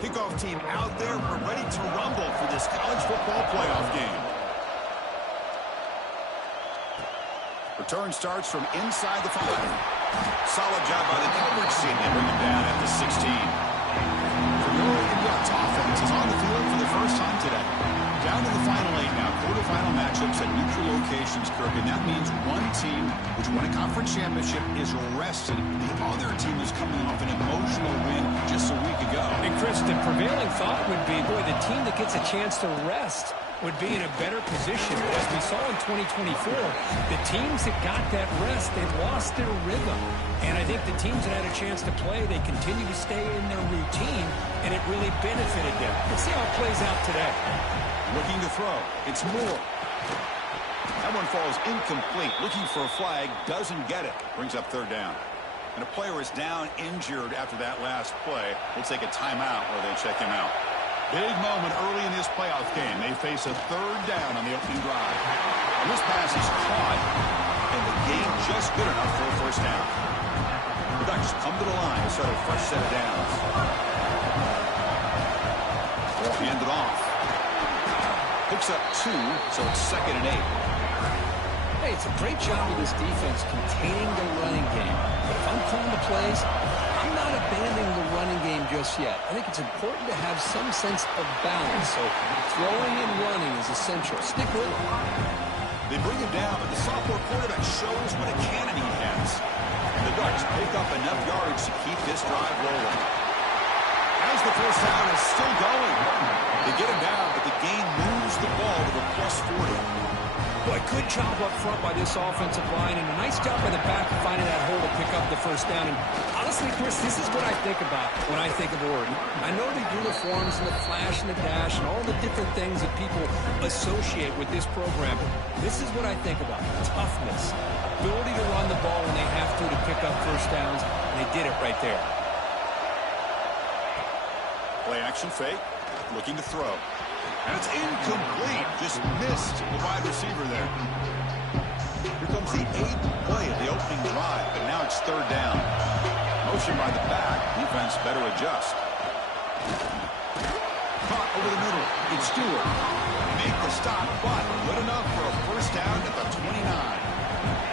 Kickoff team out there. We're ready to rumble for this college football playoff game. Return starts from inside the 5. Solid job by the coverage team. They bring him down at the 16. The Oregon Ducks offense is on the field for the first time today. Down to the final 8 now. Quarterfinal matchups at neutral locations, Kirk. And that means one team, which won a conference championship, is rested. The other team is coming off an emotional win just a week ago. And, Chris, the prevailing thought would be, boy, the team that gets a chance to rest would be in a better position. But as we saw in 2024, the teams that got that rest, they lost their rhythm. And I think the teams that had a chance to play, they continue to stay in their routine, and it really benefited them. Let's see how it plays out today. Looking to throw. It's Moore. That one falls incomplete. Looking for a flag. Doesn't get it. Brings up third down. And a player is down injured after that last play. We'll take a timeout where they check him out. Big moment early in this playoff game. They face a third down on the opening drive. And this pass is caught, and the game just good enough for a first down. The Ducks come to the line to start a fresh set of downs. Ball handed off. Picks up 2, so it's 2nd and 8. Hey, it's a great job of this defense containing the running game. But if I'm calling the plays, I'm not abandoning the running game just yet. I think it's important to have some sense of balance. So throwing and running is essential. Stick with it. They bring him down, but the sophomore quarterback shows what a cannon he has. And the Ducks pick up enough yards to keep this drive rolling. As the first down is still going. They get him down, but the game moves the ball to the +40. Boy, good job up front by this offensive line, and a nice job by the back of finding that hole to pick up the first down. And honestly, Chris, this is what I think about when I think of Oregon. I know the uniforms and the flash and the dash and all the different things that people associate with this program. This is what I think about. Toughness. Ability to run the ball when they have to pick up first downs, and they did it right there. Play action fake. Looking to throw. And it's incomplete. Just missed the wide receiver there. Here comes the 8th play of the opening drive, but now it's third down. Motion by the back. Defense better adjust. Caught over the middle. It's Stewart. Make the stop, but good enough for a first down at the 29.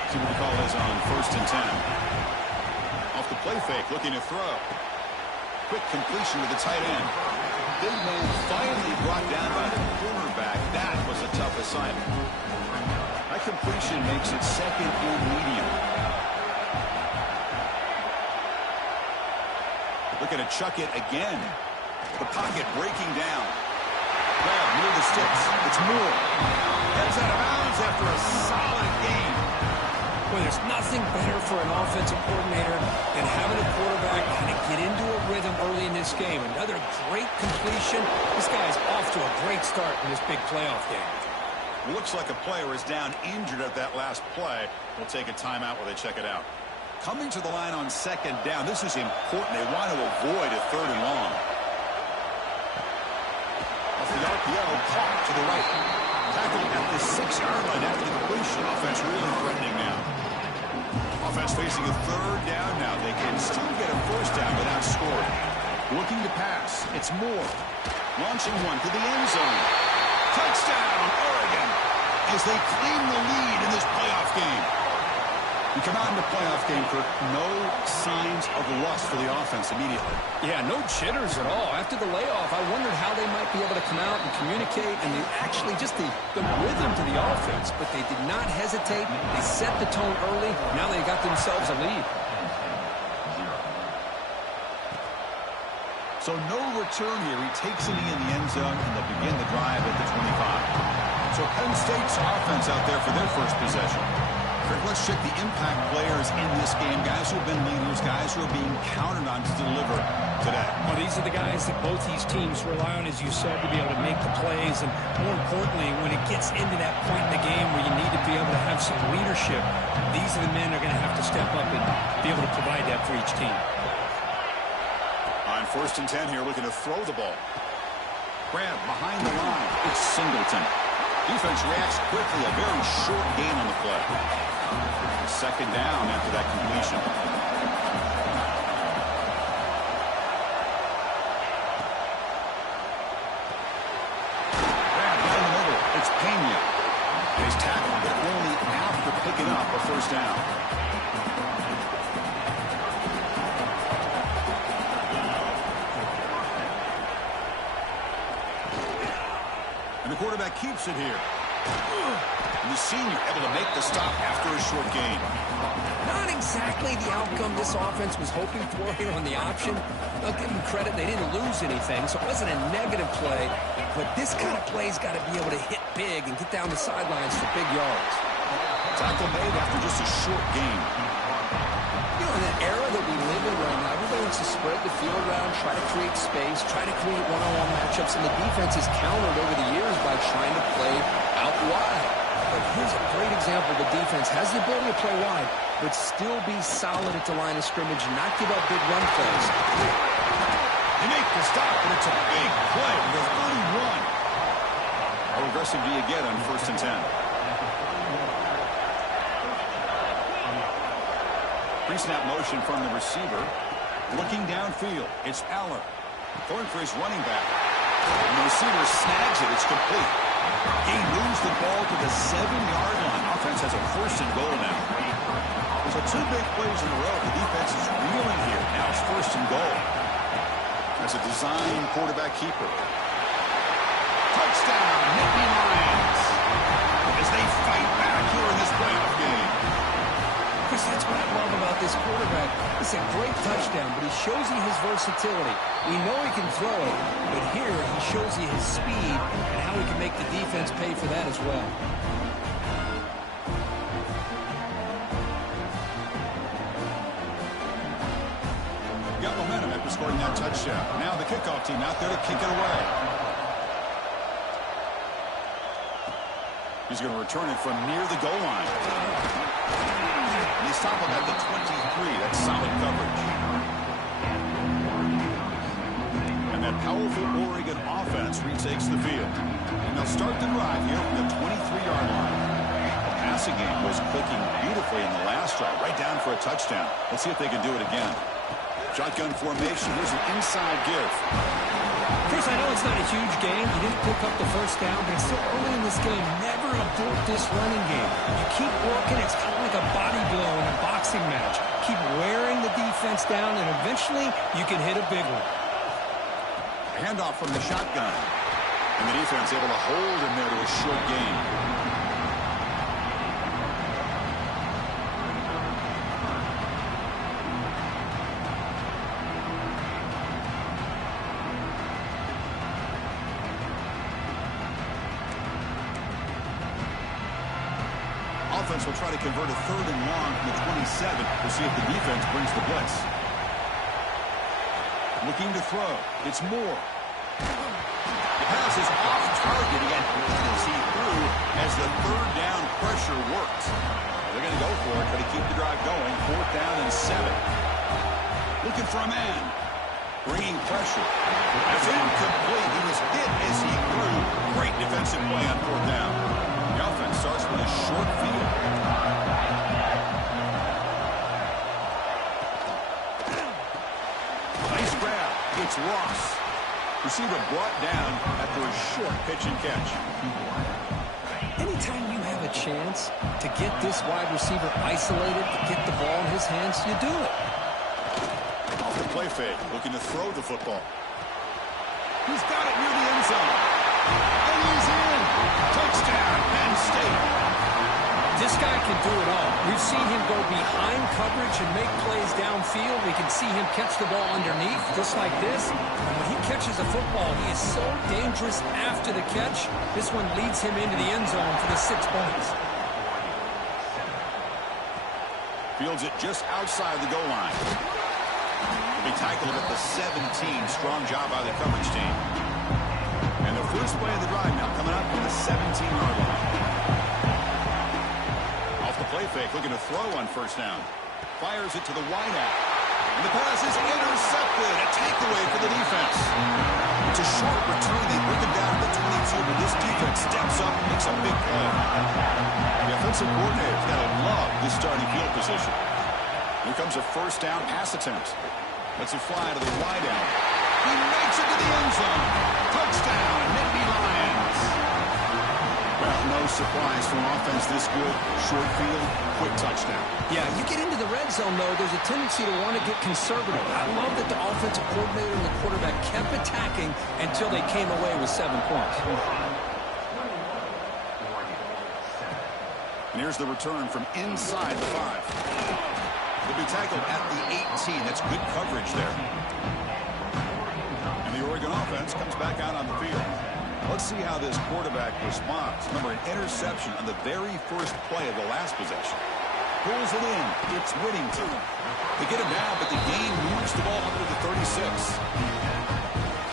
See what the call is on 1st and 10. Off the play fake, looking to throw. Quick completion to the tight end. Big man finally brought down by the cornerback. That was a tough assignment. That completion makes it 2nd and medium. Looking to chuck it again. The pocket breaking down. Grab near the sticks. It's Moore. Heads out of bounds after a solid game. Well, there's nothing better for an offensive coordinator than having a quarterback kind of get into a rhythm early in this game. Another great completion. This guy's off to a great start in this big playoff game. Looks like a player is down injured at that last play. We'll take a timeout while they check it out. Coming to the line on 2nd down. This is important. They want to avoid a 3rd and long. Off the RPO, caught to the right. Tackled at the 6-yard line after the completion. Offense really threatening now. Offense facing a 3rd down now. They can still get a first down without scoring. Looking to pass. It's Moore. Launching one to the end zone. Touchdown, Oregon, as they claim the lead in this playoff game. We come out in the playoff game, Kirk, no signs of lust for the offense immediately. Yeah, no jitters at all. After the layoff, I wondered how they might be able to come out and communicate and actually just the rhythm to the offense. But they did not hesitate. They set the tone early. Now they got themselves a lead. So no return here. He takes it in the end zone, and they'll begin the drive at the 25. So Penn State's offense out there for their first possession. Let's check the impact players in this game. Guys who have been leaders, guys who are being counted on to deliver today. Well, these are the guys that both these teams rely on, as you said, to be able to make the plays. And more importantly, when it gets into that point in the game where you need to be able to have some leadership, these are the men that are going to have to step up and be able to provide that for each team. On 1st and 10 here, looking to throw the ball. Grab behind the line. It's Singleton. Defense reacts quickly. A very short gain on the play. 2nd down after that completion. picking up a first down. And the quarterback keeps it here. And the senior able to make the stop after a short gain. Not exactly the outcome this offense was hoping for here on the option. I'll give them credit. They didn't lose anything, so it wasn't a negative play. But this kind of play's got to be able to hit big and get down the sidelines for big yards. Tackle made after just a short gain. You know, in that era that we live in right now, everybody wants to spread the field around, try to create space, try to create one-on-one matchups, and the defense has countered over the years by trying to play out wide. But here's a great example. The defense has the ability to play wide, but still be solid at the line of scrimmage and not give up big run plays. They make the stop, and it's a big play. There's only one. How aggressive do you get on 1st and 10? Pre-snap motion from the receiver. Looking downfield. It's Aller. Going for his running back. And the receiver snags it. It's complete. He moves the ball to the 7-yard line. Offense has a 1st and goal now. So 2 big plays in a row. The defense is reeling here. Now it's 1st and goal. That's a design quarterback keeper. Touchdown, Nittany Lions. As they fight back here in this playoff game. Chris, that's what I love about this quarterback. It's a great touchdown, but he shows you his versatility. We know he can throw it, but here he shows you his speed and how he can make the defense pay for that as well. Got momentum after scoring that touchdown. Now the kickoff team out there to kick it away. He's going to return it from near the goal line. And they stop him at the 23. That's solid coverage. And that powerful Oregon offense retakes the field. And they'll start the drive here from the 23-yard line. The passing game was clicking beautifully in the last drive, right down for a touchdown. Let's see if they can do it again. Shotgun formation. Here's an inside give. Chris, I know it's not a huge game. You didn't pick up the 1st down, but it's still early in this game. Never abort this running game. You keep working. It's kind of like a body blow in a boxing match. Keep wearing the defense down, and eventually you can hit a big one. Handoff from the shotgun. And the defense able to hold him there to a short gain. Offense will try to convert a 3rd and long from the 27. We'll see if the defense brings the blitz. Looking to throw. It's Moore. The pass is off target. He got hit as he threw as the 3rd down pressure worked. They're going to go for it, but to keep the drive going. 4th down and 7. Looking for a man. Bringing pressure. That's incomplete. He was hit as he threw. Great defensive play on 4th down. The offense starts with a short field. Nice grab. It's Ross. Receiver brought down after a short pitch and catch. Anytime you have a chance to get this wide receiver isolated, to get the ball in his hands, you do it. Off the play fake, looking to throw the football. He's got it near the end zone. And he's in. Touchdown, Penn State. This guy can do it all. We've seen him go behind coverage and make plays downfield. We can see him catch the ball underneath, just like this. And when he catches a football, he is so dangerous after the catch. This one leads him into the end zone for the 6 points. Fields it just outside the goal line. He'll be tackled at the 17. Strong job by the coverage team. And the first play of the drive now coming up from the 17-yard line. Off the play fake, looking to throw on 1st down. Fires it to the wideout. And the pass is intercepted. A takeaway for the defense. It's a short return. They bring him down to the 22, but this defense steps up and makes a big play. The offensive coordinator's got to love this starting field position. Here comes a 1st down pass attempt. Lets it fly to the wideout. He makes it to the end zone. Touchdown, Nittany Lions. Well, no no surprise for offense this good. Short field, quick touchdown. Yeah, you get into the red zone, though, there's a tendency to want to get conservative. I love that the offensive coordinator and the quarterback kept attacking until they came away with 7 points. And here's the return from inside the 5. He'll be tackled at the 18. That's good coverage there. And the Oregon offense comes back out on the field. Let's see how this quarterback responds. Remember, an interception on the very first play of the last possession. Pulls it in. It's Whittington. They get him down, but the game moves the ball up to the 36.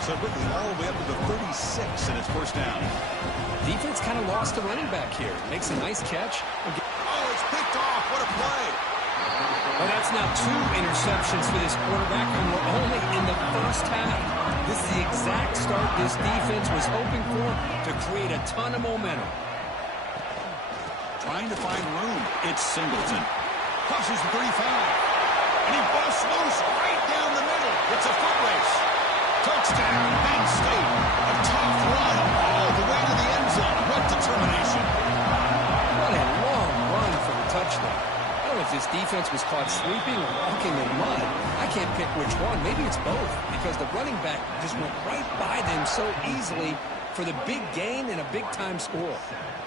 So quickly all the way up to the 36, and it's first down. Defense kind of lost the running back here. Makes a nice catch. Oh, it's picked off. What a play. Well, that's now 2 interceptions for this quarterback, and we're only in the first half. This is the exact start this defense was hoping for to create a ton of momentum. Trying to find room. It's Singleton. Crosses the 35. And he busts loose right down the middle. It's a foot race. Touchdown, Penn State. A tough run all the way to the end zone. What determination. What a long run for the touchdown. I don't know if this defense was caught sleeping or walking in mud. I can't pick which one. Maybe it's both, because the running back just went right by them so easily for the big gain and a big-time score.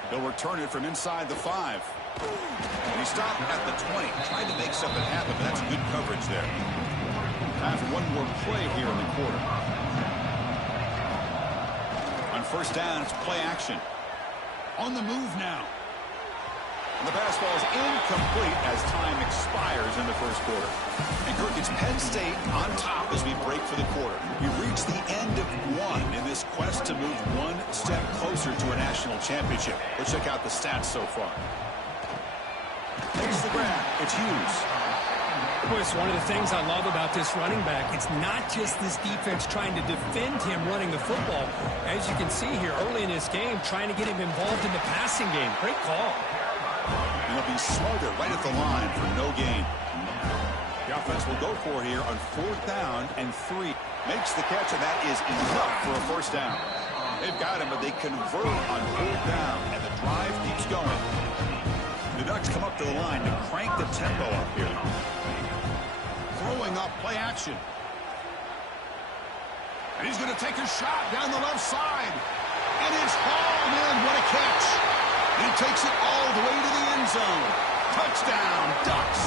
They'll return it from inside the 5. And he stopped at the 20. Tried to make something happen, but that's good coverage there. Time for one more play here in the quarter. On first down, it's play action. On the move now. And the pass ball is incomplete as time expires in the first quarter. And Kirk, it's Penn State on top as we break for the quarter. We reach the end of one in this quest to move one step closer to a national championship. Let's check out the stats so far. Takes the grab. It's Hughes. Boy, it's one of the things I love about this running back. It's not just this defense trying to defend him running the football. As you can see here early in this game, trying to get him involved in the passing game. Great call. And he'll be smothered right at the line for no gain. The offense will go for it here on 4th down and 3. Makes the catch, and that is enough for a first down. They've got him, but they convert on 4th down, and the drive keeps going. The Ducks come up to the line to crank the tempo up here. Throwing up play action. And he's going to take a shot down the left side. And it's hauled in. What a catch. And he takes it all the way to the end zone. Touchdown, Ducks.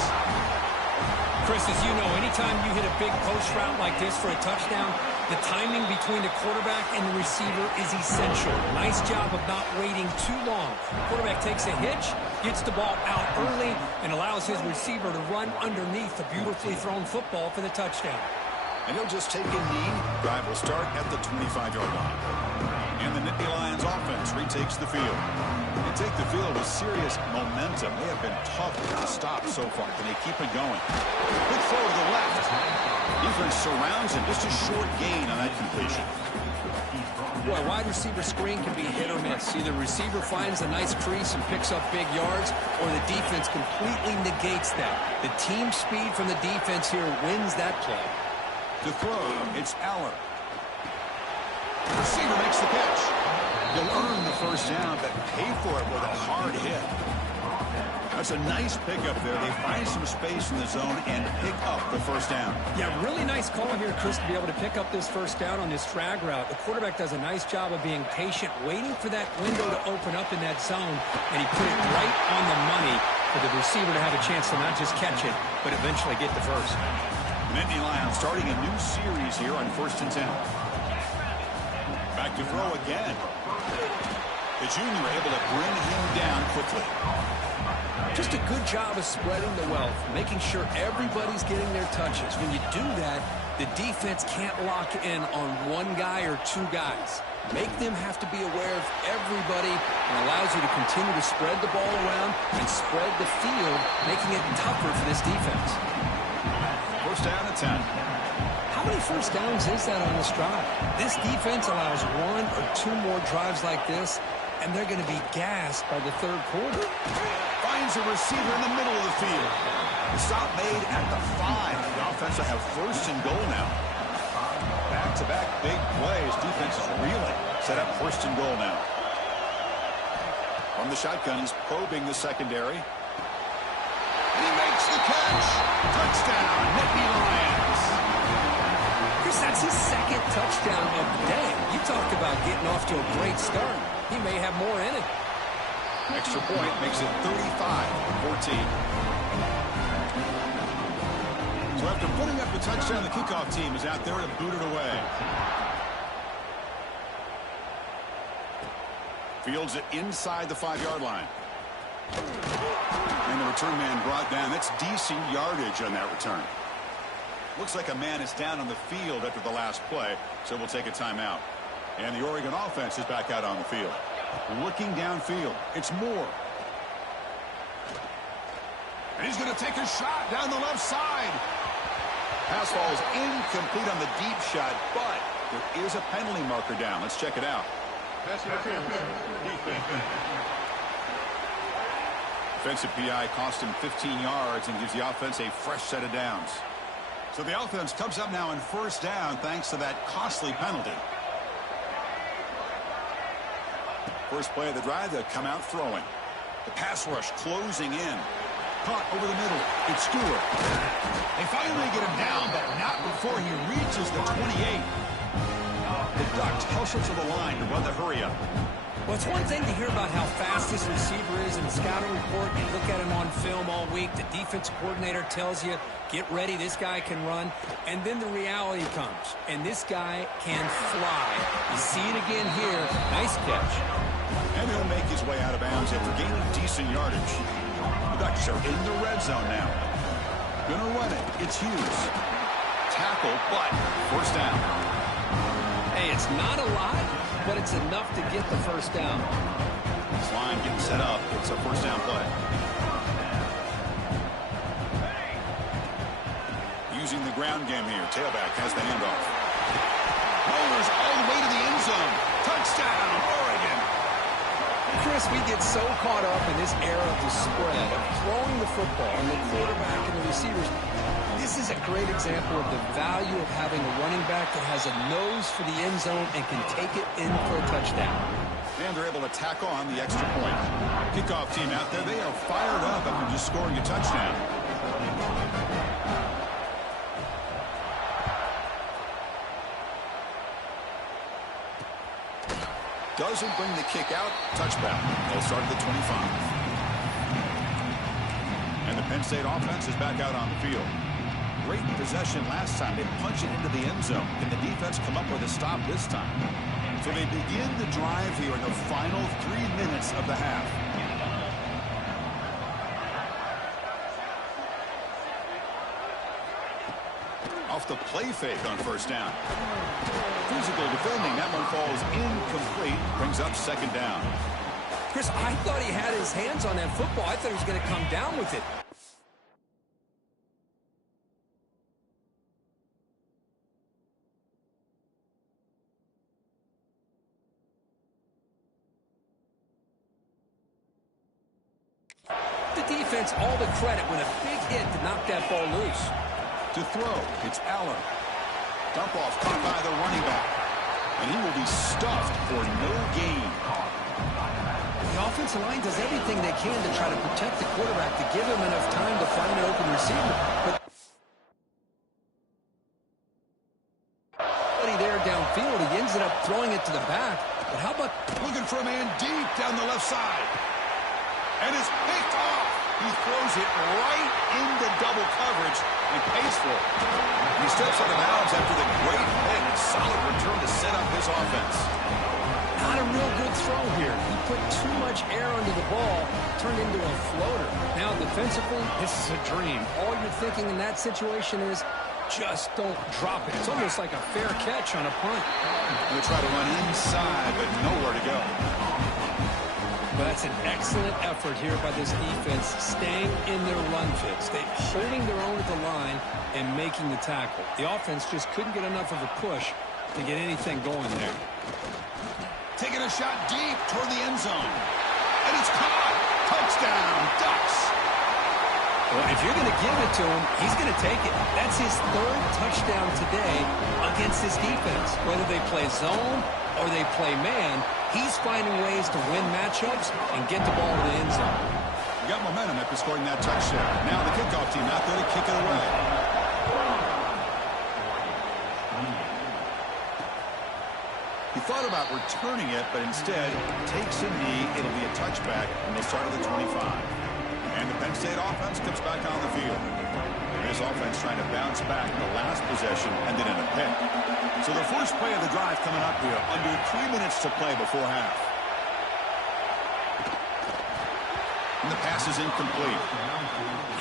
Chris, as you know, anytime you hit a big post route like this for a touchdown, the timing between the quarterback and the receiver is essential. Nice job of not waiting too long. Quarterback takes a hitch, gets the ball out early, and allows his receiver to run underneath the beautifully thrown football for the touchdown. And he'll just take a knee. Drive will start at the 25-yard line. And the Nittany Lions offense retakes the field. They take the field with serious momentum. They have been tough to stop so far. Can they keep it going? Good throw to the left. Defense surrounds him. Just a short gain on that completion. Boy, wide receiver screen can be hit or miss. Either receiver finds a nice crease and picks up big yards, or the defense completely negates that. The team speed from the defense here wins that play. To throw, it's Aller. The receiver makes the catch. He'll earn the first down, but pay for it with a hard hit. That's a nice pickup there. They find some space in the zone and pick up the first down. Yeah, really nice call here, Chris, to be able to pick up this first down on this drag route. The quarterback does a nice job of being patient, waiting for that window to open up in that zone, and he put it right on the money for the receiver to have a chance to not just catch it, but eventually get the first. Nittany Lions starting a new series here on 1st and 10. Back to throw again. The junior able to bring him down quickly. Just a good job of spreading the wealth, making sure everybody's getting their touches. When you do that, the defense can't lock in on one guy or two guys. Make them have to be aware of everybody, and allows you to continue to spread the ball around and spread the field, making it tougher for this defense. First down at 10. How many first downs is that on this drive? This defense allows 1 or 2 more drives like this, and they're going to be gassed by the third quarter. Finds a receiver in the middle of the field. The stop made at the 5. The offense will have 1st and goal now. Back-to-back big plays. Defense is reeling. Set up 1st and goal now. From the shotgun, he's probing the secondary. He makes the catch. Touchdown, Nittany Lions. Chris, that's his second touchdown of the day. You talked about getting off to a great start. He may have more in it. Extra point makes it 35-14. So after putting up the touchdown, the kickoff team is out there to boot it away. Fields it inside the 5-yard line. And the return man brought down. That's decent yardage on that return. Looks like a man is down on the field after the last play, so we'll take a timeout. And the Oregon offense is back out on the field. Looking downfield. It's Moore. And he's going to take a shot down the left side. Pass ball is incomplete on the deep shot, but there is a penalty marker down. Let's check it out. Defensive PI cost him 15 yards and gives the offense a fresh set of downs. So the offense comes up now in first down thanks to that costly penalty. First play of the drive, they'll come out throwing. The pass rush closing in. Caught over the middle. It's Stewart. They finally get him down, but not before he reaches the 28. The Ducks hustle to the line to run the hurry-up. Well, it's one thing to hear about how fast this receiver is in the scouting report. You look at him on film all week. The defense coordinator tells you, get ready, this guy can run. And then the reality comes, and this guy can fly. You see it again here. Nice catch. And he'll make his way out of bounds after gaining decent yardage. The Ducks are in the red zone now. Gonna run it. It's Hughes. Tackle, but first down. Hey, it's not a lot, but it's enough to get the first down. This line getting set up. It's a first down play. Using the ground game here. Tailback has the handoff. Rollers all the way to the end zone. Touchdown, Oregon. Chris, we get so caught up in this era of the spread, of throwing the football and the quarterback and the receivers. This is a great example of the value of having a running back that has a nose for the end zone and can take it in for a touchdown. And they're able to tack on the extra point. Kickoff team out there, they are fired up after just scoring a touchdown. Doesn't bring the kick out. Touchback. They'll start at the 25. And the Penn State offense is back out on the field. Great possession last time. They punch it into the end zone. Can the defense come up with a stop this time? So they begin the drive here in the final 3 minutes of the half. Off the play fake on first down. Physical defending. That one falls incomplete. Brings up second down. Chris, I thought he had his hands on that football. I thought he was going to come down with it. The defense, all the credit with a big hit to knock that ball loose. To throw, it's Allen. Dump off caught by the running back. And he will be stuffed for no gain. The offensive line does everything they can to try to protect the quarterback, to give him enough time to find an open receiver. But there downfield, he ends up throwing it to the back. But how about looking for a man deep down the left side? And it's picked off. He throws it right into double coverage and pays for it. He steps out of bounds after the great pick. Solid return to set up his offense. Not a real good throw here. He put too much air under the ball, turned into a floater. Now defensively, this is a dream. All you're thinking in that situation is just don't drop it. It's almost like a fair catch on a punt. They try to run inside, but nowhere to go. But that's an excellent effort here by this defense, staying in their run fits. They're holding their own at the line and making the tackle. The offense just couldn't get enough of a push to get anything going there. Taking a shot deep toward the end zone. And it's caught. Touchdown, Ducks. Well, if you're going to give it to him, he's going to take it. That's his third touchdown today against this defense. Whether they play zone, or they play man, he's finding ways to win matchups and get the ball to the end zone. You got momentum after scoring that touchdown. Now the kickoff team out there to kick it away. He thought about returning it, but instead takes a knee. It'll be a touchback, and they'll start at the 25. And the Penn State offense comes back on the field. This offense trying to bounce back. The last possession ended in a pick. So the first play of the drive coming up here. Under 3 minutes to play before half. And the pass is incomplete.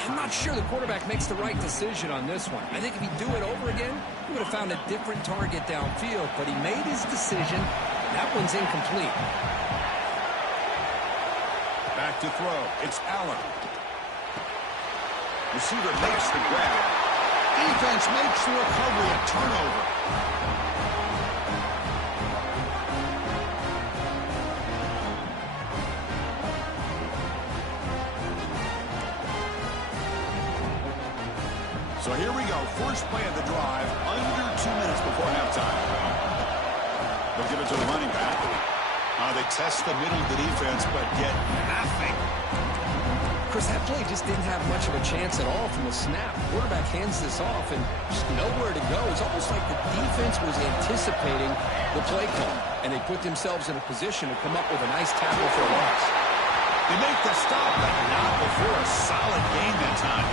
I'm not sure the quarterback makes the right decision on this one. I think if he'd do it over again, he would have found a different target downfield, but he made his decision. That one's incomplete. Back to throw. It's Allen. Receiver makes the grab. Defense makes the recovery, a turnover. So here we go. First play of the drive, under 2 minutes before halftime. They'll give it to the running back. They test the middle of the defense, but get nothing. Chris, that play just didn't have much of a chance at all from the snap. Quarterback hands this off and just nowhere to go. It's almost like the defense was anticipating the play call, and they put themselves in a position to come up with a nice tackle for a loss. They make the stop, but not before a solid gain that time.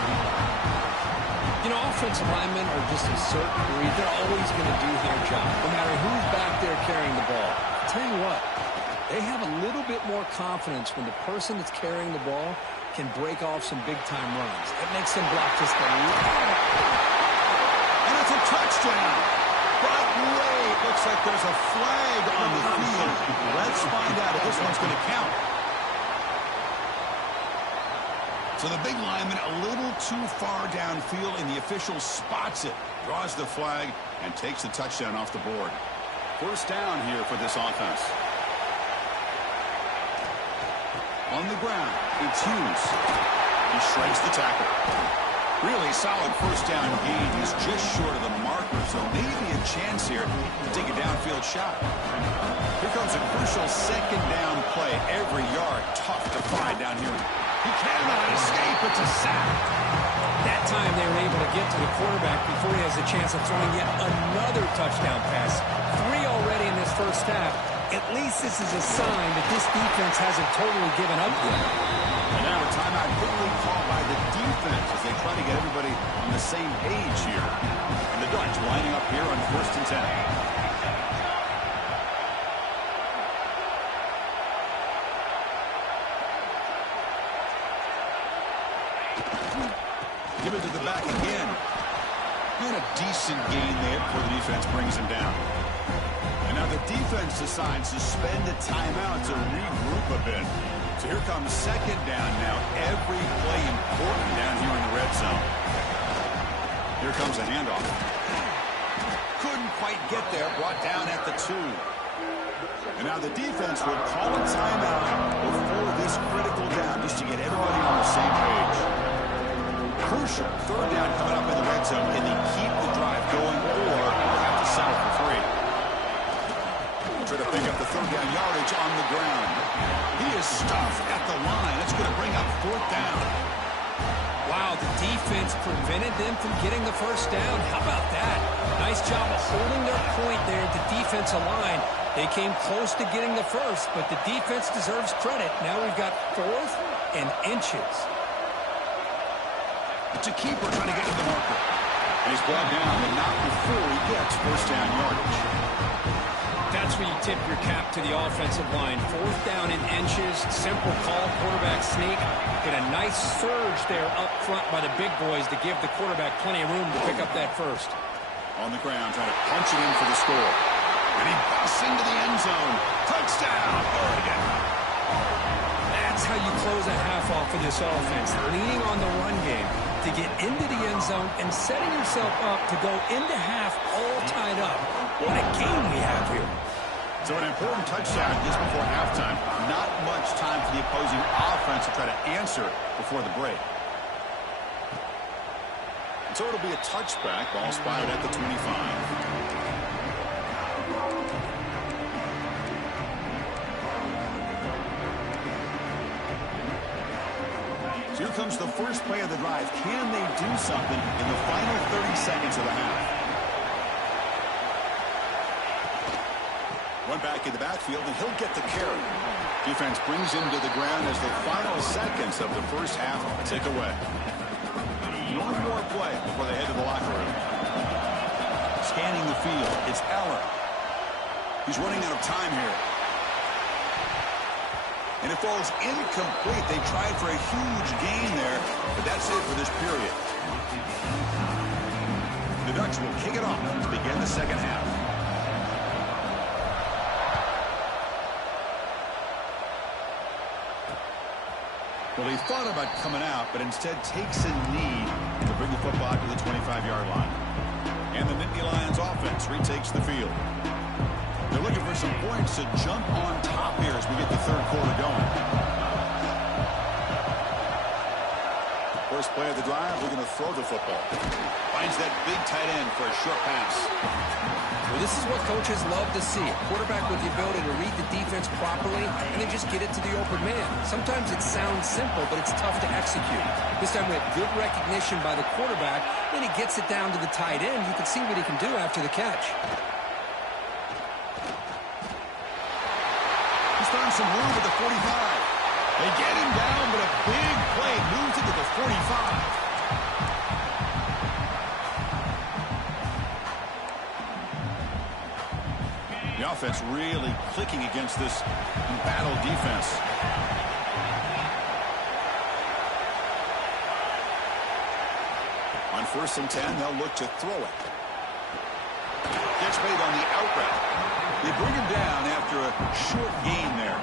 You know, offensive linemen are just a certain breed. They're always going to do their job, no matter who's back there carrying the ball. I'll tell you what, they have a little bit more confidence when the person that's carrying the ball can break off some big-time runs. It makes them block just a little. And it's a touchdown. But wait, looks like there's a flag on the field. Let's find out if this one's going to count. So the big lineman a little too far downfield, and the official spots it, draws the flag, and takes the touchdown off the board. First down here for this offense. On the ground, it's Hughes. He shreds the tackle. Really solid first down gain. He's just short of the marker, so maybe a chance here to take a downfield shot. Here comes a crucial second down play. Every yard tough to find down here. He cannot escape. It's a sack. That time they were able to get to the quarterback before he has a chance of throwing yet another touchdown pass. 3 already in this first half. At least this is a sign that this defense hasn't totally given up yet. And now a timeout quickly called by the defense as they try to get everybody on the same page here. And the Ducks lining up here on 1st and 10. Give it to the back again. And a decent gain there before the defense brings him down. And now the defense decides to spend a timeout to regroup a bit. So here comes second down now. Every play important down here in the red zone. Here comes a handoff. Couldn't quite get there. Brought down at the 2. And now the defense will call a timeout before this critical down just to get everybody on the same page. Crucial third down coming up in the red zone. Can they keep the drive going, or have to settle for 3? Try to pick up the third down yardage on the ground. He is stuffed at the line. It's going to bring up 4th down. Wow, the defense prevented them from getting the first down. How about that? Nice job of holding their point there at the defensive line. They came close to getting the first, but the defense deserves credit. Now we've got 4th and inches. It's a keeper trying to get to the marker. And he's brought down, but not before he gets first down yardage. That's where you tip your cap to the offensive line. 4th down in inches. Simple call, quarterback sneak. Get a nice surge there up front by the big boys to give the quarterback plenty of room to pick up that first. On the ground, trying to punch it in for the score. And he busts into the end zone. Touchdown, Oregon. That's how you close a half off of this offense. Leaning on the run game to get into the end zone and setting yourself up to go into half all tied up. What a game we have here. So an important touchdown just before halftime. Not much time for the opposing offense to try to answer before the break. And so it'll be a touchback. Ball spotted at the 25. Coach, the first play of the drive, can they do something in the final 30 seconds of the half? One back in the backfield, and he'll get the carry. Defense brings him to the ground as the final seconds of the first half tick away. One more play before they head to the locker room. Scanning the field, it's Allen. He's running out of time here. And it falls incomplete. They tried for a huge gain there, but that's it for this period. The Ducks will kick it off to begin the second half. Well, he thought about coming out, but instead takes a knee to bring the football to the 25-yard line. And the Nittany Lions offense retakes the field. They're looking for some points to jump on top here as we get the third quarter going. First play of the drive, we're going to throw the football. Finds that big tight end for a short pass. Well, this is what coaches love to see. A quarterback with the ability to read the defense properly and then just get it to the open man. Sometimes it sounds simple, but it's tough to execute. This time we have good recognition by the quarterback. Then he gets it down to the tight end. You can see what he can do after the catch. Found some room at the 45. They get him down, but a big play moves into the 45. The offense really clicking against this battle defense. On 1st and 10, they'll look to throw it. Gets made on the out route. They bring him down after a short gain there.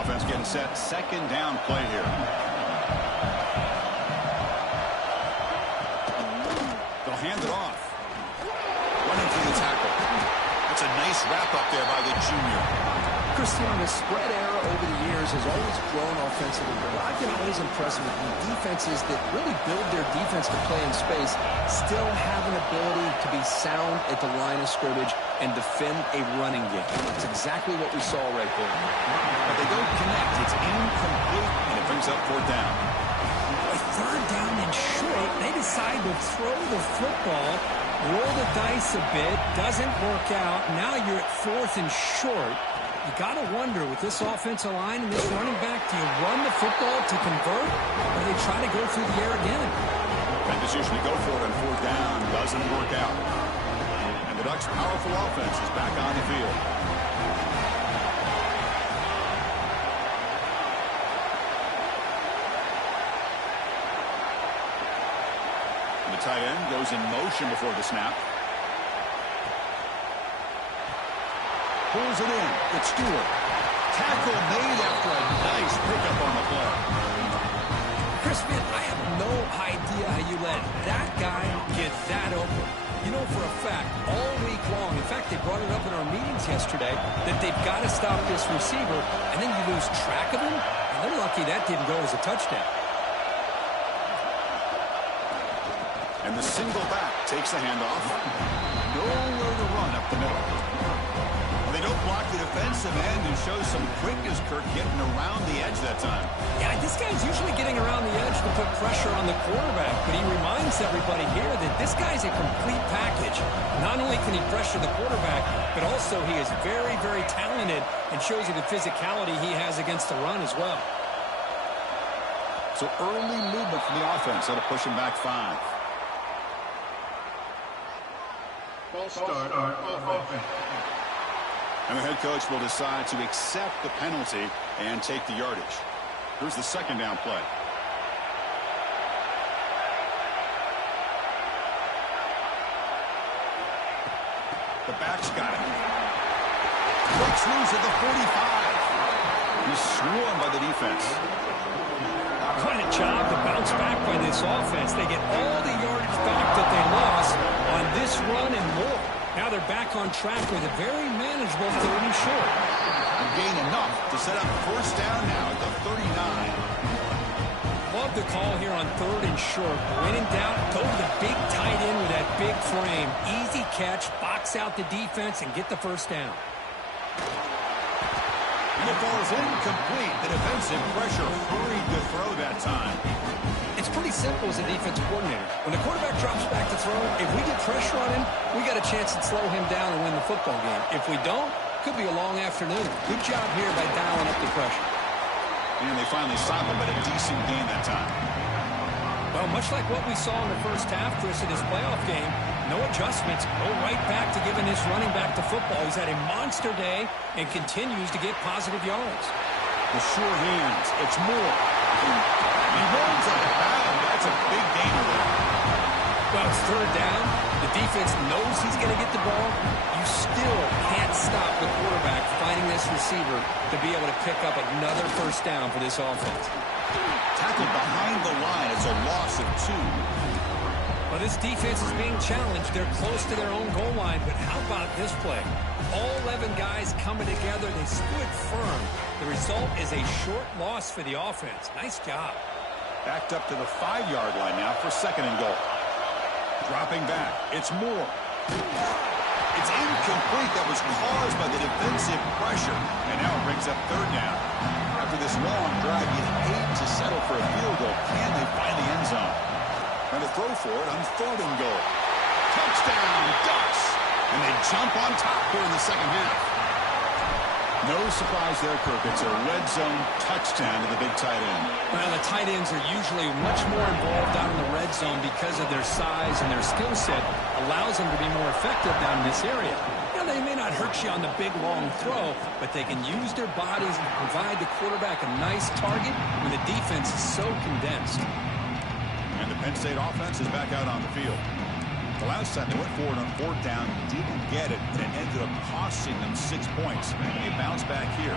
Offense getting set. Second down play here. They'll hand it off. Running through the tackle. That's a nice wrap up there by the junior. Christian, the spread era over the years has always grown offensively, but I've been always impressed with the defenses that really build their defense to play in space, still have an ability to be sound at the line of scrimmage and defend a running game. That's exactly what we saw right there. But they don't connect. It's incomplete, and it brings up 4th down. With 3rd down and short, they decide to throw the football, roll the dice a bit, doesn't work out. Now you're at 4th and short. You got to wonder, with this offensive line and this running back, do you run the football to convert, or do they try to go through the air again? That decision to go for it on 4th down doesn't work out. And the Ducks' powerful offense is back on the field. And the tight end goes in motion before the snap. Pulls it in. It's Stewart. Tackle made after a nice pickup on the play. Chris, man, I have no idea how you let that guy get that open. You know for a fact, all week long, in fact, they brought it up in our meetings yesterday, that they've got to stop this receiver, and then you lose track of him, and they're lucky that didn't go as a touchdown. And the single back takes the handoff. Nowhere to run up the middle. They don't block the defensive end and show some quickness, Kirk, getting around the edge that time. Yeah, this guy's usually getting around the edge to put pressure on the quarterback, but he reminds everybody here that this guy's a complete package. Not only can he pressure the quarterback, but also he is very, very talented and shows you the physicality he has against the run as well. So early movement from the offense. That'll push him back 5. False start on offense. And the head coach will decide to accept the penalty and take the yardage. Here's the 2nd down play. The back's got it. Breaks loose at the 45. He's swarmed by the defense. What a job to bounce back by this offense. They get all the yardage back that they lost on this run and more. Now they're back on track with a very manageable 3rd and short. Gain enough to set up 1st down now at the 39. Love the call here on 3rd and short. When in doubt, go to the big tight end with that big frame. Easy catch, box out the defense, and get the 1st down. And it falls incomplete. The defensive pressure hurried to throw that time. It's pretty simple as a defensive coordinator. When the quarterback drops back to throw, if we get pressure on him, we got a chance to slow him down and win the football game. If we don't, could be a long afternoon. Good job here by dialing up the pressure. And they finally stop him at a decent gain that time. Well, much like what we saw in the first half, Chris, in his playoff game, no adjustments, go right back to giving his running back the football. He's had a monster day and continues to get positive yards. The sure hands. It's Moore. He rolls out of bounds. That's a big gainer there. Well, it's third down. The defense knows he's going to get the ball. You still can't stop the quarterback finding this receiver to be able to pick up another first down for this offense. Tackled behind the line. It's a loss of 2. Well, this defense is being challenged. They're close to their own goal line, but how about this play? All 11 guys coming together. They stood firm. The result is a short loss for the offense. Nice job. Backed up to the 5-yard line now for 2nd and goal. Dropping back. It's Moore. It's incomplete. That was caused by the defensive pressure. And now it brings up 3rd down. After this long drive, you'd hate to settle for a field goal. Can they find the end zone? And to throw for it on 3rd and goal. Touchdown, Ducks! And they jump on top here in the second half. No surprise there, Kirk. It's a red zone touchdown to the big tight end. Well, the tight ends are usually much more involved down in the red zone because of their size and their skill set allows them to be more effective down in this area. You know, they may not hurt you on the big, long throw, but they can use their bodies and provide the quarterback a nice target when the defense is so condensed. And the Penn State offense is back out on the field. The last time they went forward on 4th down, didn't get it, and it ended up costing them 6 points. And they bounce back here.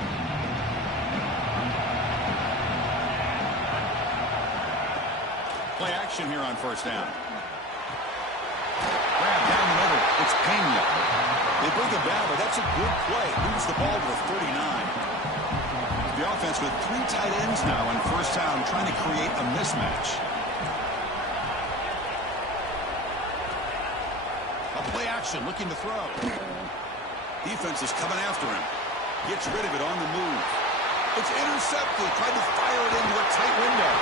Play action here on 1st down. Grab down the middle. It's Pena. They bring him down, but that's a good play. Moves the ball to the 39. The offense with 3 tight ends now on 1st down, trying to create a mismatch. Play action, looking to throw. Defense is coming after him. Gets rid of it on the move. It's intercepted. Tried to fire it into a tight window.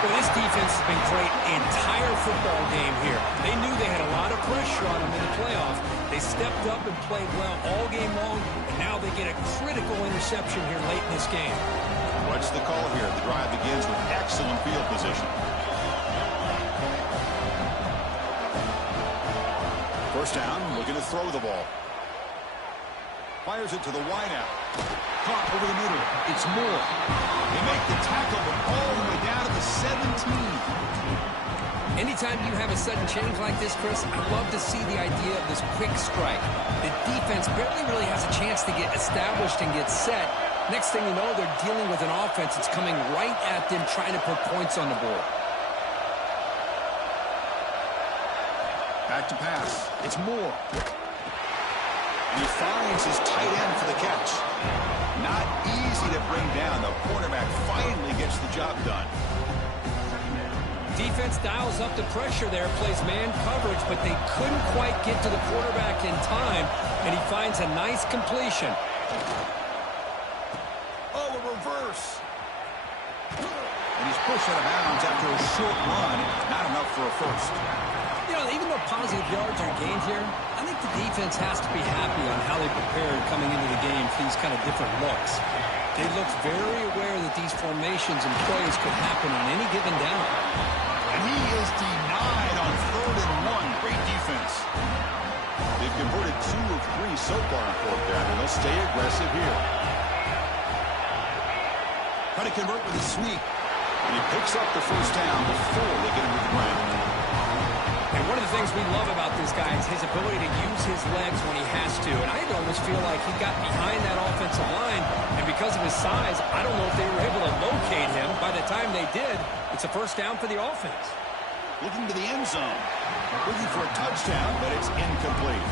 Well, this defense has been great the entire football game here. They knew they had a lot of pressure on them in the playoffs. They stepped up and played well all game long, and now they get a critical interception here late in this game. What's the call here? The drive begins with excellent field position. 1st down, looking to throw the ball. Fires it to the wideout. Caught over the middle. It's Moore. They make the tackle, but all the way down to the 17. Anytime you have a sudden change like this, Chris, I love to see the idea of this quick strike. The defense barely really has a chance to get established and get set. Next thing you know, they're dealing with an offense that's coming right at them, trying to put points on the board. Back to pass. It's Moore. And he finds his tight end for the catch. Not easy to bring down. The quarterback finally gets the job done. Defense dials up the pressure there, plays man coverage, but they couldn't quite get to the quarterback in time, and he finds a nice completion. Oh, a reverse. And he's pushed out of bounds after a short run. Not enough for a first. You know, even though positive yards are gained here, I think the defense has to be happy on how they prepared coming into the game for these kind of different looks. They looked very aware that these formations and plays could happen on any given down. And he is denied on 3rd and 1. Great defense. They've converted 2 of 3 so far on 4th down, and they'll stay aggressive here. Try to convert with a sweep. And he picks up the 1st down before they get him to the ground. And one of the things we love about this guy is his ability to use his legs when he has to. And I almost feel like he got behind that offensive line, and because of his size, I don't know if they were able to locate him. By the time they did, it's a 1st down for the offense. Looking to the end zone. Looking for a touchdown, but it's incomplete.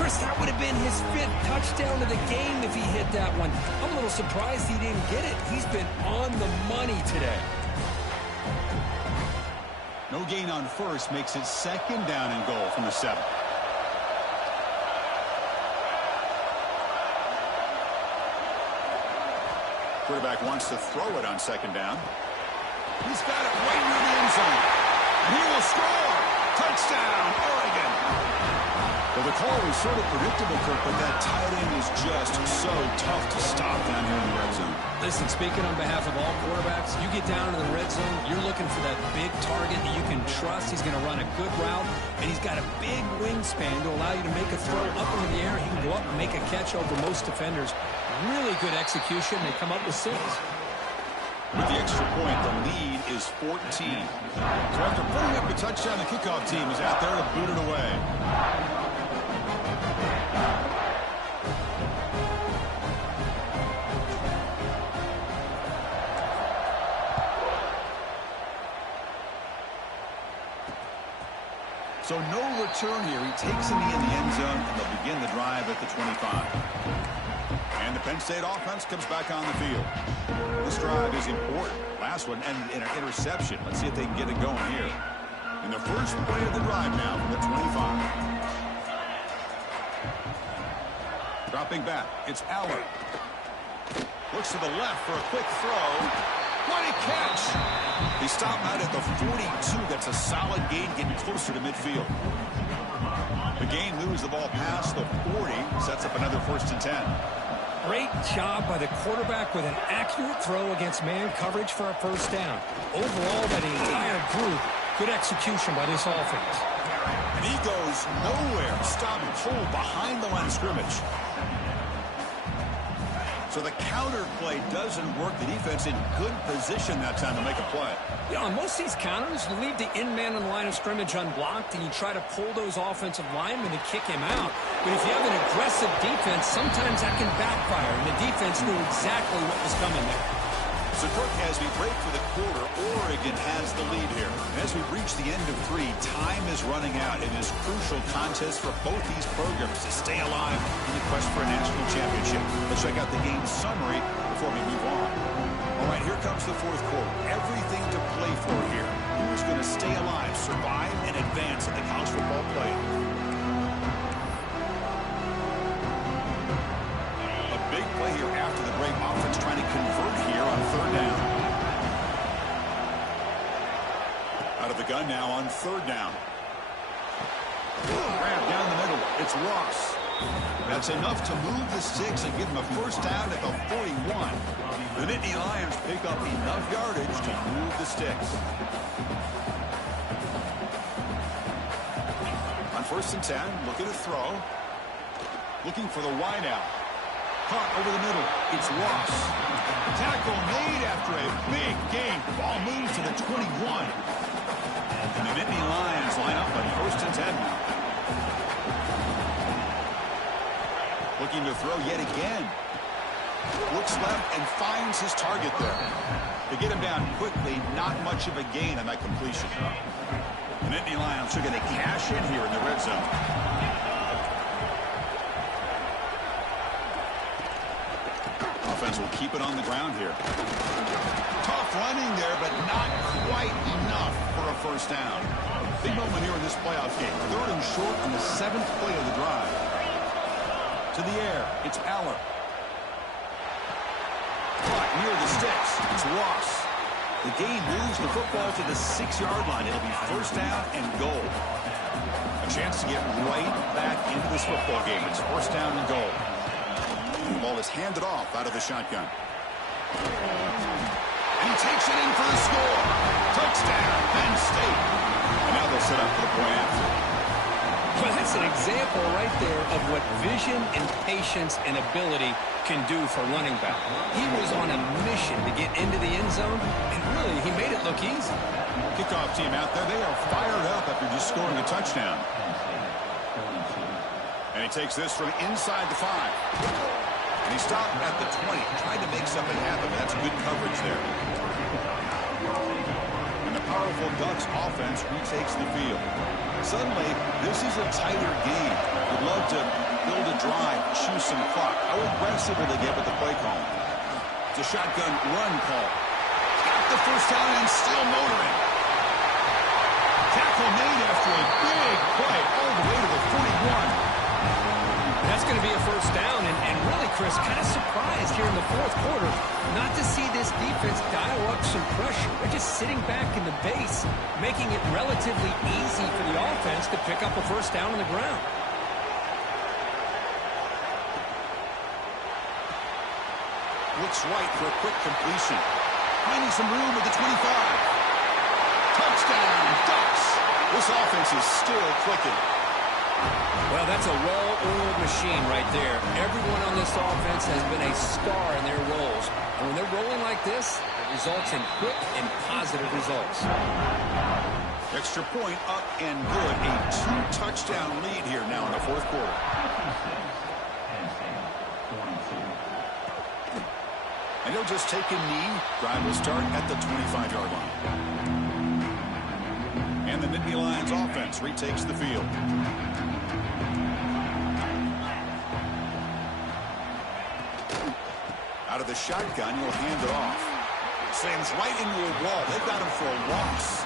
Chris, that would have been his 5th touchdown of the game if he hit that one. I'm a little surprised he didn't get it. He's been on the money today. No gain on 1st makes it 2nd down and goal from the 7. Quarterback wants to throw it on second down. He's got it right near the end zone. And he will score. Touchdown, Oregon. Well, the call was sort of predictable, Kirk, but that tight end is just so tough to stop down here in the red zone. Listen, speaking on behalf of all quarterbacks, you get down to the red zone, you're looking for that big target that you can trust. He's going to run a good route, and he's got a big wingspan to allow you to make a throw up into the air. He can go up and make a catch over most defenders. Really good execution. They come up with 6. With the extra point, the lead is 14. So after putting up a touchdown, the kickoff team is out there to boot it away. So no return here. He takes in the end zone, and they'll begin the drive at the 25. And the Penn State offense comes back on the field. This drive is important. Last one ended in an interception. Let's see if they can get it going here. In the first play of the drive now from the 25. Dropping back, it's Aller. Looks to the left for a quick throw. What a catch! He stopped out at the 42. That's a solid gain, getting closer to midfield. The gain moves the ball past the 40. Sets up another 1st and 10. Great job by the quarterback with an accurate throw against man coverage for a 1st down. Overall, that entire group, good execution by this offense. And he goes nowhere. Stop and pull behind the line of scrimmage. So the counter play doesn't work. The defense in good position that time to make a play. Yeah, on most of these counters, you leave the in-man on the line of scrimmage unblocked, and you try to pull those offensive linemen to kick him out. But if you have an aggressive defense, sometimes that can backfire, and the defense knew exactly what was coming there. So Kirk, as we break for the quarter, Oregon has the lead here. And as we reach the end of 3, time is running out. It is crucial contest for both these programs to stay alive in the quest for a national championship. Let's check out the game summary before we move on. All right, here comes the 4th quarter. Everything to play for here. Who's going to stay alive, survive, and advance in the college football playoff? A big play here after the break. Offense trying to convert here on 3rd down. Out of the gun now on 3rd down. Grab down the middle. It's Ross. That's enough to move the sticks and give them a 1st down at the 41. The Nittany Lions pick up enough yardage to move the sticks. On 1st and 10, looking to throw. Looking for the wideout. Caught over the middle. It's Ross. Tackle made after a big gain. Ball moves to the 21. And the Nittany Lions line up on 1st and 10 now. Looking to throw yet again. Looks left and finds his target there. To get him down quickly, not much of a gain on that completion. The Nittany Lions are going to cash in here in the red zone. Offense will keep it on the ground here. Tough running there, but not quite enough for a 1st down. Big moment here in this playoff game. 3rd and short on the 7th play of the drive. To the air, it's Aller. Caught near the sticks, it's Ross. The gain moves the football to the 6-yard line. It'll be 1st down and goal. A chance to get right back into this football game. It's 1st down and goal. The ball is handed off out of the shotgun. And he takes it in for the score. Touchdown, Penn State. And now they'll set up for the point after. Well, that's an example right there of what vision and patience and ability can do for running back. He was on a mission to get into the end zone, and really, he made it look easy. Kickoff team out there, they are fired up after just scoring a touchdown. And he takes this from inside the 5. And he stopped at the 20, tried to make something happen. That's good coverage there. And the powerful Ducks offense retakes the field. Suddenly, this is a tighter game. Would love to build a drive, choose some clock. How aggressive will they get with the play call? It's a shotgun run call. Got the 1st down and still motoring. Tackle made after a big play all the way to the 41. That's going to be a first down. And really, Chris, kind of surprised here in the fourth quarter not to see this defense dial up some pressure. They're just sitting back in the base, making it relatively easy for the offense to pick up a first down on the ground. Looks right for a quick completion. Finding some room at the 25. Touchdown, Ducks. This offense is still clicking. Well, that's a well-oiled machine right there. Everyone on this offense has been a star in their roles. And when they're rolling like this, it results in quick and positive results. Extra point up and good. A 2-touchdown lead here now in the fourth quarter. And he'll just take a knee. Drive will start at the 25-yard line. And the Nittany Lions offense retakes the field. Out of the shotgun, he'll hand it off. Slams right into a wall. They've got him for a loss.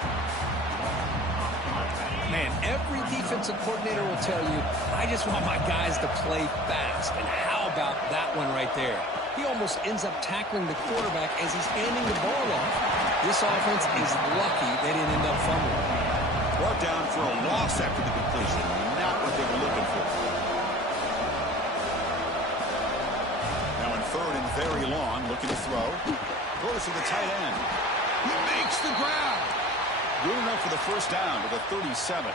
Man, every defensive coordinator will tell you, I just want my guys to play fast. And how about that one right there? He almost ends up tackling the quarterback as he's handing the ball off. This offense is lucky they didn't end up fumbling. Brought down for a loss after the completion. Not what they were looking for. Now in third and very long, looking to throw. Throws to the tight end. He makes the grab. Good enough for the first down to the 37.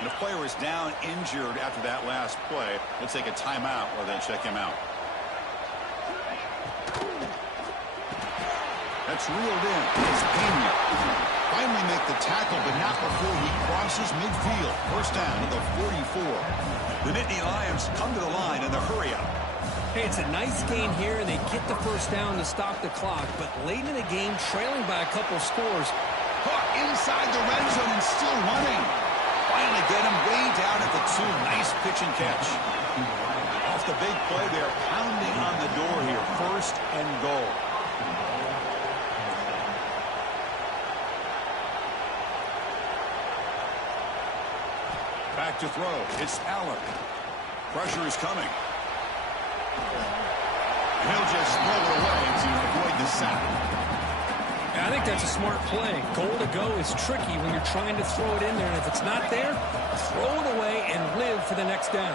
And the player is down injured after that last play. Let's take a timeout while they check him out. That's reeled in. It's Pena. Finally make the tackle, but not before he crosses midfield. First down to the 44. The Nittany Lions come to the line in the hurry-up. Hey, it's a nice game here, and they get the first down to stop the clock. But late in the game, trailing by a couple scores. Caught inside the red zone and still running. Finally get him way down at the 2. Nice pitch and catch. Off the big play, they're pounding on the door here. First and goal. Back to throw. It's Allen. Pressure is coming. He'll just throw it away to avoid the sack. I think that's a smart play. Goal to go is tricky when you're trying to throw it in there. And if it's not there, throw it away and live for the next down.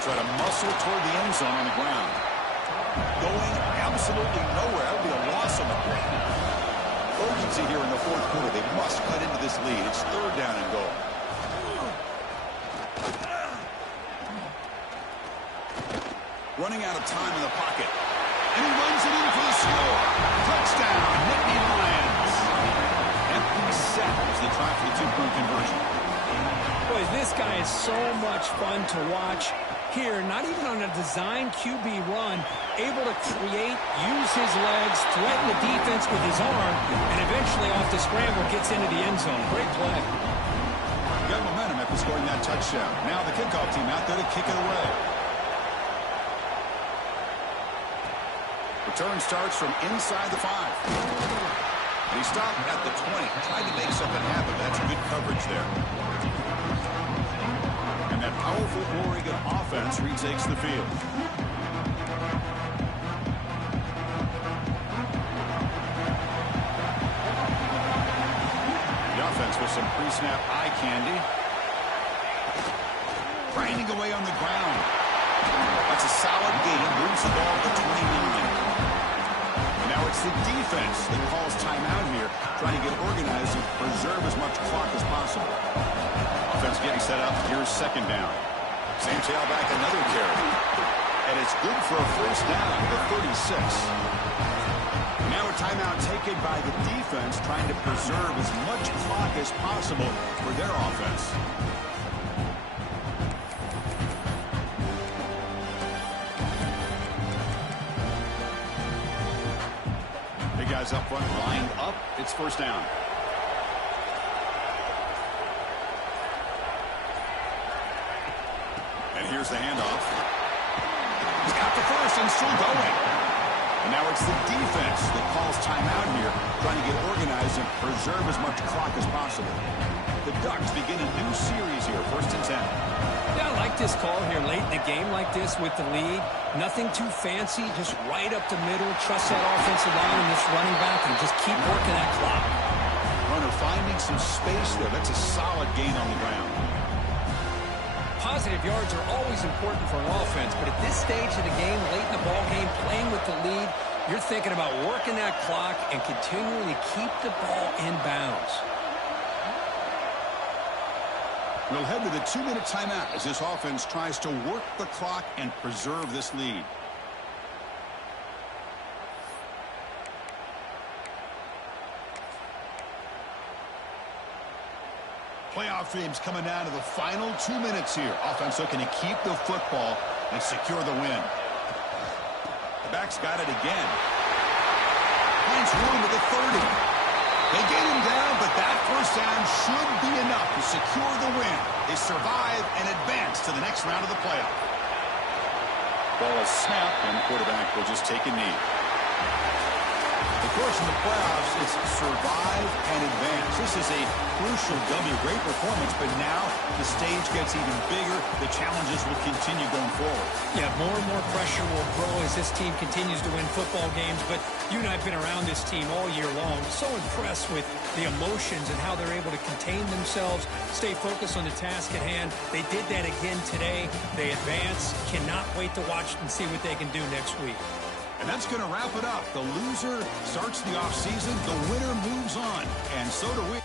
Try to muscle toward the end zone on the ground. Going absolutely nowhere. That would be a loss on the play. Urgency here in the fourth quarter. They must cut into this lead. It's third down and goal. Running out of time in the pocket. And he runs it in for the score. Touchdown, Nittany Lions. Empty set as they try for the 2-point conversion. Boy, this guy is so much fun to watch. Here, not even on a design QB run, able to create, use his legs, threaten the defense with his arm, and eventually off the scramble gets into the end zone. Great play. Got momentum after scoring that touchdown. Now the kickoff team out there to kick it away. Return starts from inside the 5. And he stopped at the 20. Tried to make something happen. That's good coverage there. And that powerful Oregon offense retakes the field. The offense with some pre-snap eye candy. Grinding away on the ground. That's a solid gain. Moves the ball to the 29. Now it's the defense that calls timeout here, trying to get organized and preserve as much clock as possible. Offense getting set up. Here's second down. Same tailback, another carry. And it's good for a first down to the 36. Now a timeout taken by the defense, trying to preserve as much clock as possible for their offense. Guys up front, lined up. It's first down. And here's the handoff. He's got the first and still going. And now it's the defense that calls timeout here, trying to get organized and preserve as much clock as possible. The Ducks begin a new series here, 1st and 10. Yeah, I like this call here late in the game like this with the lead. Nothing too fancy, just right up the middle. Trust that offensive line and this running back and just keep working that clock. Runner finding some space there. That's a solid gain on the ground. Positive yards are always important for an offense, but at this stage of the game, late in the ball game, playing with the lead, you're thinking about working that clock and continuing to keep the ball in bounds. We'll head to the 2-minute timeout as this offense tries to work the clock and preserve this lead. Playoff games coming down to the final 2 minutes here. Offense looking to keep the football and secure the win. The back's got it again. Finds room at the 30. They get him down, but that first down should be enough to secure the win. They survive and advance to the next round of the playoff. Ball is snapped, and the quarterback will just take a knee. Of course, in the playoffs, it's survive and advance. This is a crucial W. Great performance, but now the stage gets even bigger. The challenges will continue going forward. Yeah, more and more pressure will grow as this team continues to win football games, but you and I have been around this team all year long. So impressed with the emotions and how they're able to contain themselves, stay focused on the task at hand. They did that again today. They advance. Cannot wait to watch and see what they can do next week. And that's going to wrap it up. The loser starts the offseason. The winner moves on. And so do we.